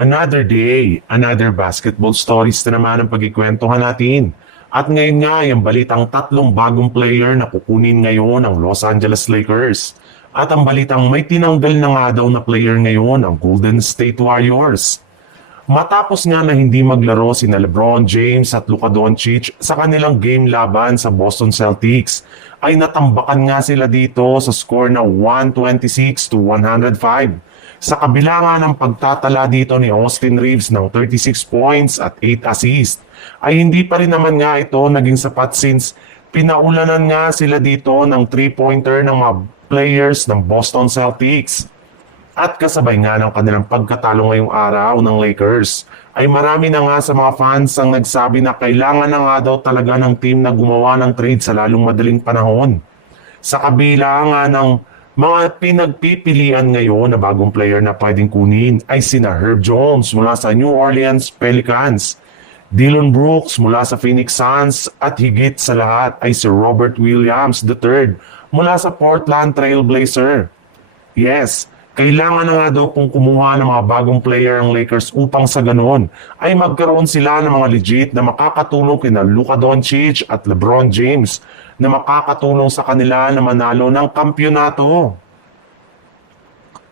Another day, another basketball stories na naman ang pagkikwentuhan natin. At ngayon nga, yung balitang tatlong bagong player na kukunin ngayon ng Los Angeles Lakers. At ang balitang may tinanggal na nga daw na player ngayon ang Golden State Warriors. Matapos nga na hindi maglaro sina LeBron James at Luka Doncic sa kanilang game laban sa Boston Celtics, ay natambakan nga sila dito sa score na 126-105. Sa kabila nga ng pagtatala dito ni Austin Reeves ng 36 points at 8 assists, ay hindi pa rin naman nga ito naging sapat since pinaulanan nga sila dito ng 3-pointer ng mga players ng Boston Celtics. At kasabay nga ng kanilang pagkatalo ngayong araw ng Lakers, ay marami na nga sa mga fans ang nagsabi na kailangan na nga daw talaga ng team na gumawa ng trade sa lalong madaling panahon. Sa kabila nga ng mga pinagpipilian ngayon na bagong player na pwedeng kunin ay sina Herb Jones mula sa New Orleans Pelicans, Dillon Brooks mula sa Phoenix Suns at higit sa lahat ay si Robert Williams III mula sa Portland Trail Blazer. Yes, kailangan na nga daw kung kumuha ng mga bagong player ang Lakers upang sa ganon ay magkaroon sila ng mga legit na makakatulong kina Luka Doncic at LeBron James na makakatulong sa kanila na manalo ng kampyonato.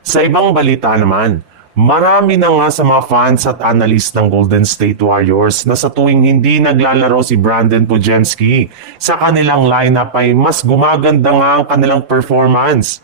Sa ibang balita naman, marami na nga sa mga fans at analyst ng Golden State Warriors na sa tuwing hindi naglalaro si Brandon Podziemski sa kanilang lineup ay mas gumaganda nga ang kanilang performance.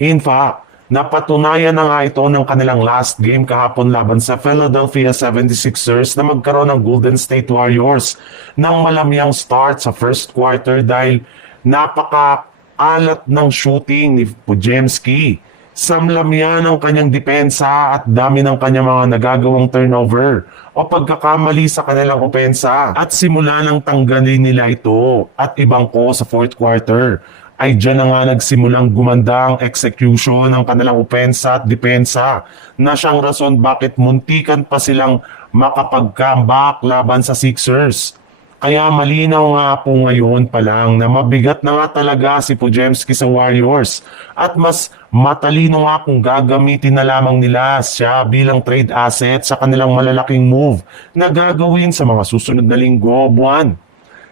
In fact, napatunayan na nga ito ng kanilang last game kahapon laban sa Philadelphia 76ers na magkaroon ng Golden State Warriors ng malamyang start sa first quarter dahil napaka-alat ng shooting ni Podziemski. Samlamyan ang kanyang depensa at dami ng kanyang mga nagagawang turnover o pagkakamali sa kanilang opensa. At simula nang tanggalin nila ito at ibang ko sa fourth quarter, ay dyan na nga nagsimulang gumanda ang execution ng kanilang opensa at depensa na siyang rason bakit muntikan pa silang makapag-comeback laban sa Sixers. Kaya malinaw nga po ngayon pa lang na mabigat na nga talaga si Podziemski sa Warriors at mas matalino nga kung gagamitin na lamang nila siya bilang trade asset sa kanilang malalaking move na gagawin sa mga susunod na linggo o buwan.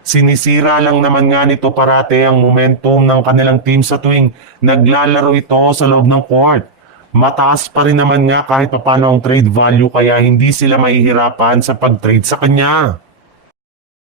Sinisira lang naman nga nito parate ang momentum ng kanilang team sa tuwing naglalaro ito sa loob ng court. Mataas pa rin naman nga kahit papano ang trade value kaya hindi sila mahihirapan sa pag-trade sa kanya.